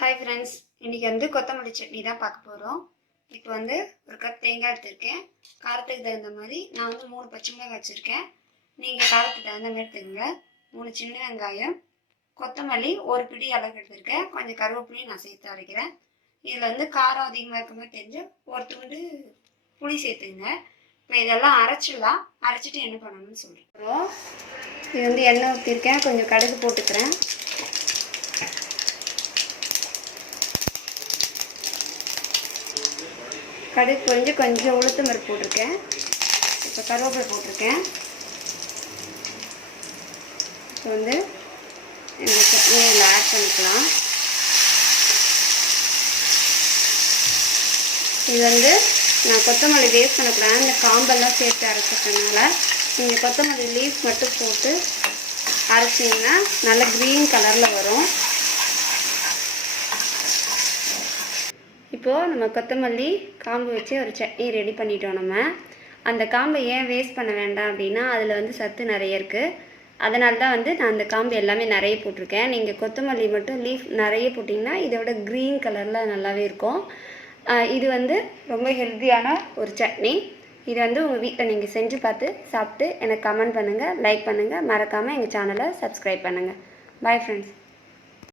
Hi friends, இன்னைக்கு வந்து கொத்தமல்லி சட்னி தான் பார்க்க போறோம். இப்போ வந்து ஒரு கப் தேங்காய் எடுத்துர்க்கேன். காரத்துக்கு தகுந்த மாதிரி நான் வந்து 3 பச்சை மிளகாய் வச்சிருக்கேன். நீங்க காரத்துக்கு தகுந்த மாதிரி எடுத்துக்கங்க. 3 சின்ன வெங்காயம், கொத்தமல்லி ஒரு பிடி அளவு எடுத்துர்க்கேன். கொஞ்சம் கருவேப்பிலையும் நான் சேர்த்து அரைக்கிறேன். இதுல வந்து காரம் அதிகமாக இருக்க மாதிரி தெரிஞ்சு ஒரு துண்டு புளி சேர்த்துங்க. இப்போ இதெல்லாம் அரைச்சிடலாம். அரைச்சிட்டு என்ன பண்ணணும்னு சொல்றேன். இது வந்து எண்ணெய் ஊற்றிருக்கேன். கொஞ்சம் கடுகு போட்டுக்கிறேன். கடுகு கொஞ்சம் உளுத்தம் பருப்பு போட்டிருக்கேன். இப்போ கருவேப்பிலை போட்டிருக்கேன். இப்போ வந்து இந்த சட்னியை இதில் ஆட் பண்ணிக்கலாம். இது வந்து நான் கொத்தமல்லி வேஸ்ட் பண்ணக்கூடாது, இந்த காம்பெல்லாம் சேர்த்து அரைச்சிக்கிறதுனால நீங்கள் கொத்தமல்லி லீஃப் மட்டும் போட்டு அரைச்சிங்கன்னா நல்ல க்ரீன் கலரில் வரும். இப்போது நம்ம கொத்தமல்லி காம்பு வச்சு ஒரு சட்னி ரெடி பண்ணிட்டோம். நம்ம அந்த காம்பை ஏன் வேஸ்ட் பண்ண வேண்டாம் அப்படின்னா அதில் வந்து சத்து நிறைய இருக்குது. அதனால தான் வந்து நான் அந்த காம்பு எல்லாமே நிறைய போட்டிருக்கேன். நீங்கள் கொத்தமல்லி மட்டும் லீஃப் நிறைய போட்டிங்கன்னா இதோட க்ரீன் கலரில் நல்லாவே இருக்கும். இது வந்து ரொம்ப ஹெல்த்தியான ஒரு சட்னி. இது வந்து உங்கள் வீட்டில் நீங்கள் செஞ்சு பார்த்து சாப்பிட்டு எனக்கு கமெண்ட் பண்ணுங்கள், லைக் பண்ணுங்கள், மறக்காமல் எங்கள் சேனலை சப்ஸ்கிரைப் பண்ணுங்கள். Bye friends.